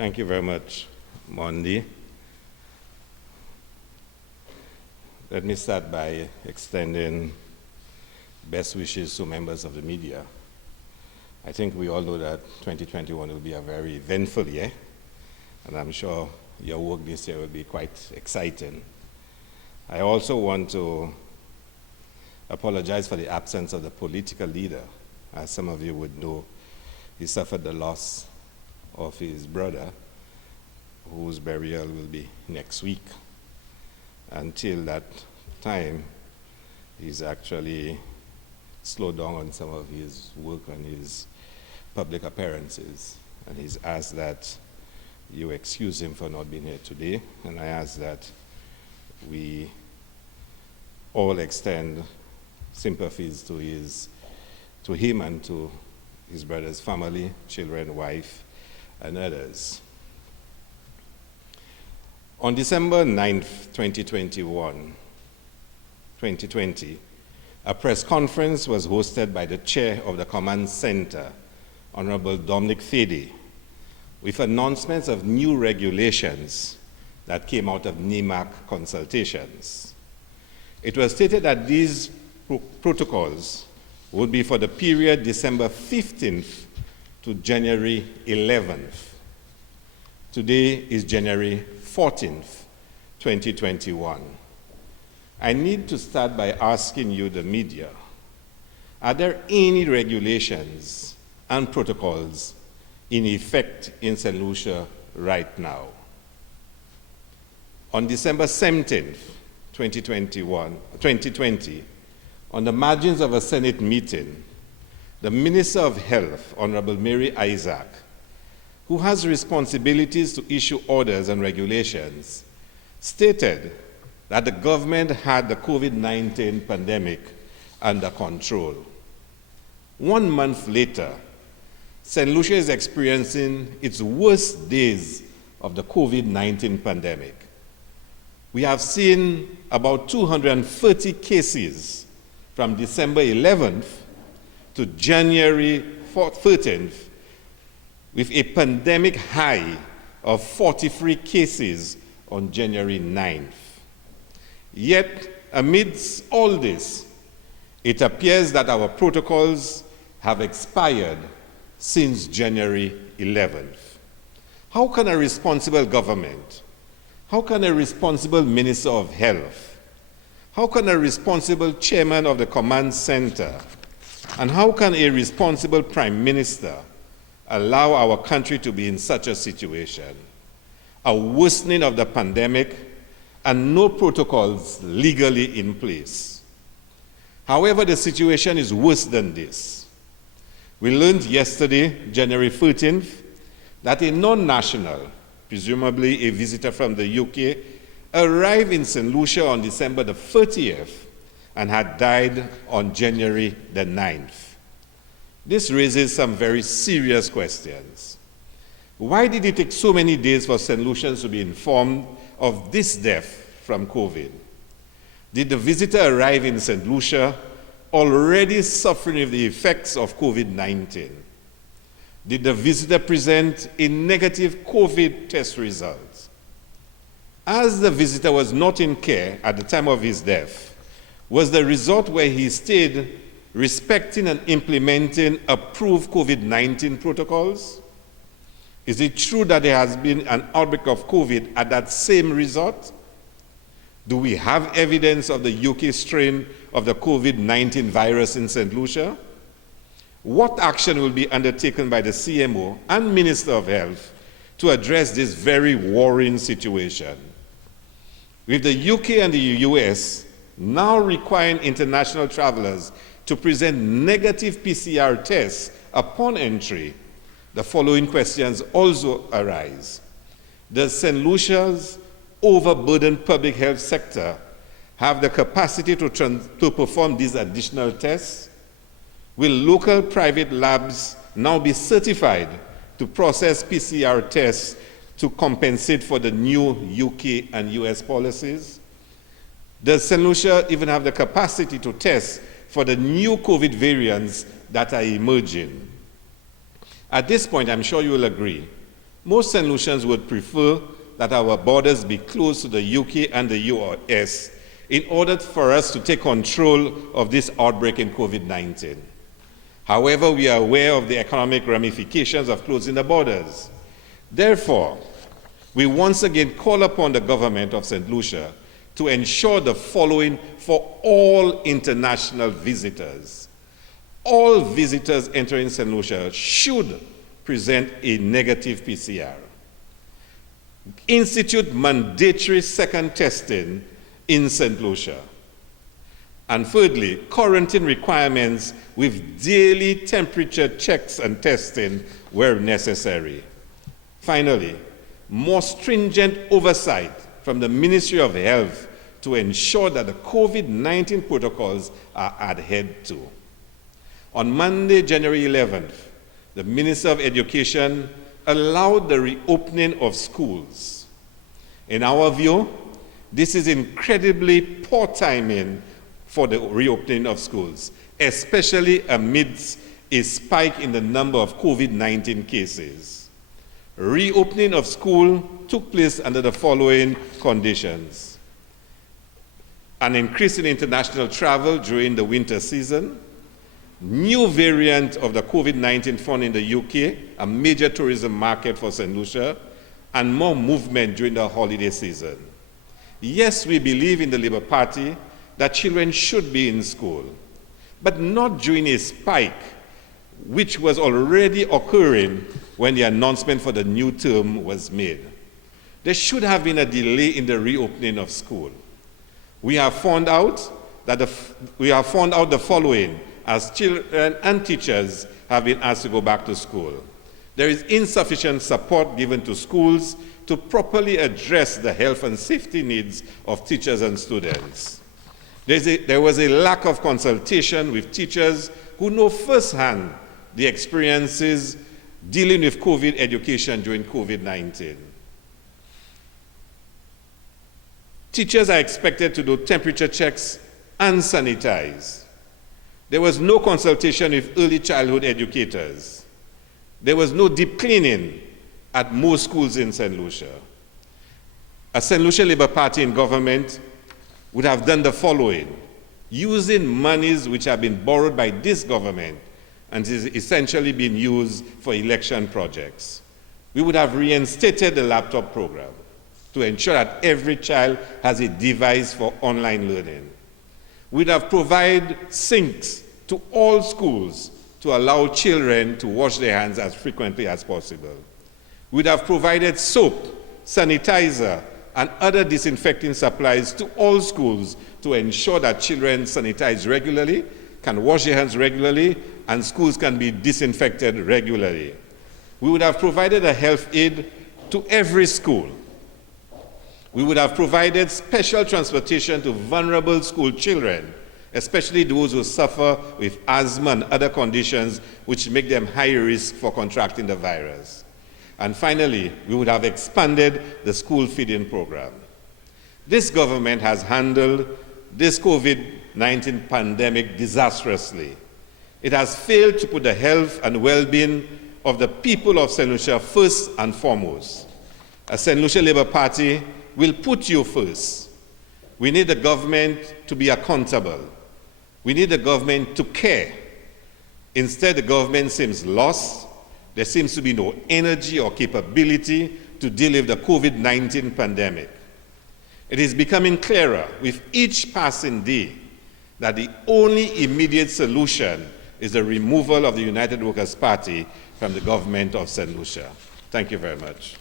Thank you very much, Mondi. Let me start by extending best wishes to members of the media. I think we all know that 2021 will be a very eventful year, and I'm sure your work this year will be quite exciting. I also want to apologize for the absence of the political leader. As some of you would know, he suffered the loss of his brother, whose burial will be next week. Until that time, he's actually slowed down on some of his work and his public appearances. And he's asked that you excuse him for not being here today. And I ask that we all extend sympathies to him and to his brother's family, children, wife, and others. On December 9th, 2020, a press conference was hosted by the chair of the Command Center, Honorable Dominic Fede, with announcements of new regulations that came out of NEMAC consultations. It was stated that these protocols would be for the period December 15th to January 11th. Today is January 14th, 2021. I need to start by asking you, the media, are there any regulations and protocols in effect in St. Lucia right now? On December 17th, 2020, on the margins of a Senate meeting, the Minister of Health, Honorable Mary Isaac, who has responsibilities to issue orders and regulations, stated that the government had the COVID-19 pandemic under control. 1 month later, St. Lucia is experiencing its worst days of the COVID-19 pandemic. We have seen about 230 cases from December 11th to January 13th, with a pandemic high of 43 cases on January 9th. Yet, amidst all this, it appears that our protocols have expired since January 11th. How can a responsible government, how can a responsible Minister of Health, how can a responsible chairman of the Command Center, and how can a responsible Prime Minister allow our country to be in such a situation? A worsening of the pandemic and no protocols legally in place. However, the situation is worse than this. We learned yesterday, January 13th, that a non-national, presumably a visitor from the UK, arrived in St. Lucia on December the 30th and had died on January the 9th. This raises some very serious questions. Why did it take so many days for St. Lucians to be informed of this death from COVID? Did the visitor arrive in St. Lucia already suffering with the effects of COVID-19? Did the visitor present a negative COVID test result? As the visitor was not in care at the time of his death, was the result where he stayed respecting and implementing approved COVID-19 protocols? Is it true that there has been an outbreak of COVID at that same resort? Do we have evidence of the UK strain of the COVID-19 virus in St. Lucia? What action will be undertaken by the CMO and Minister of Health to address this very worrying situation? With the UK and the US now requiring international travelers to present negative PCR tests upon entry, the following questions also arise. Does St. Lucia's overburdened public health sector have the capacity to perform these additional tests? Will local private labs now be certified to process PCR tests to compensate for the new UK and US policies? Does St. Lucia even have the capacity to test for the new COVID variants that are emerging? At this point, I'm sure you will agree Most St. Lucians would prefer that our borders be closed to the UK and the US in order for us to take control of this outbreak in COVID-19. However, we are aware of the economic ramifications of closing the borders. Therefore, we once again call upon the government of St. Lucia to ensure the following for all international visitors. All visitors entering St. Lucia should present a negative PCR. Institute mandatory second testing in St. Lucia. And thirdly, quarantine requirements with daily temperature checks and testing where necessary. Finally, more stringent oversight from the Ministry of Health to ensure that the COVID-19 protocols are adhered to. On Monday, January 11th, the Minister of Education allowed the reopening of schools. In our view, this is incredibly poor timing for the reopening of schools, especially amidst a spike in the number of COVID-19 cases. Reopening of school took place under the following conditions: an increase in international travel during the winter season, new variant of the COVID-19 found in the UK, a major tourism market for St. Lucia, and more movement during the holiday season. Yes, we believe in the Labour Party that children should be in school, but not during a spike which was already occurring when the announcement for the new term was made. There should have been a delay in the reopening of school. We have found out the following, as children and teachers have been asked to go back to school. There is insufficient support given to schools to properly address the health and safety needs of teachers and students. There was a lack of consultation with teachers who know firsthand the experiences dealing with COVID education during COVID-19. Teachers are expected to do temperature checks and sanitize. There was no consultation with early childhood educators. There was no deep cleaning at most schools in St. Lucia. A St. Lucia Labour Party in government would have done the following: using monies which have been borrowed by this government and is essentially being used for election projects. We would have reinstated the laptop program to ensure that every child has a device for online learning. We'd have provided sinks to all schools to allow children to wash their hands as frequently as possible. We'd have provided soap, sanitizer, and other disinfecting supplies to all schools to ensure that children sanitize regularly, can wash their hands regularly, and schools can be disinfected regularly. We would have provided a health aid to every school. We would have provided special transportation to vulnerable school children, especially those who suffer with asthma and other conditions which make them high risk for contracting the virus. And finally, we would have expanded the school feeding program. This government has handled this COVID-19 pandemic disastrously. It has failed to put the health and well-being of the people of St. Lucia first and foremost. A St. Lucia Labour Party will put you first. We need the government to be accountable. We need the government to care. Instead, the government seems lost. There seems to be no energy or capability to deal with the COVID-19 pandemic. It is becoming clearer with each passing day that the only immediate solution is the removal of the United Workers' Party from the government of St. Lucia. Thank you very much.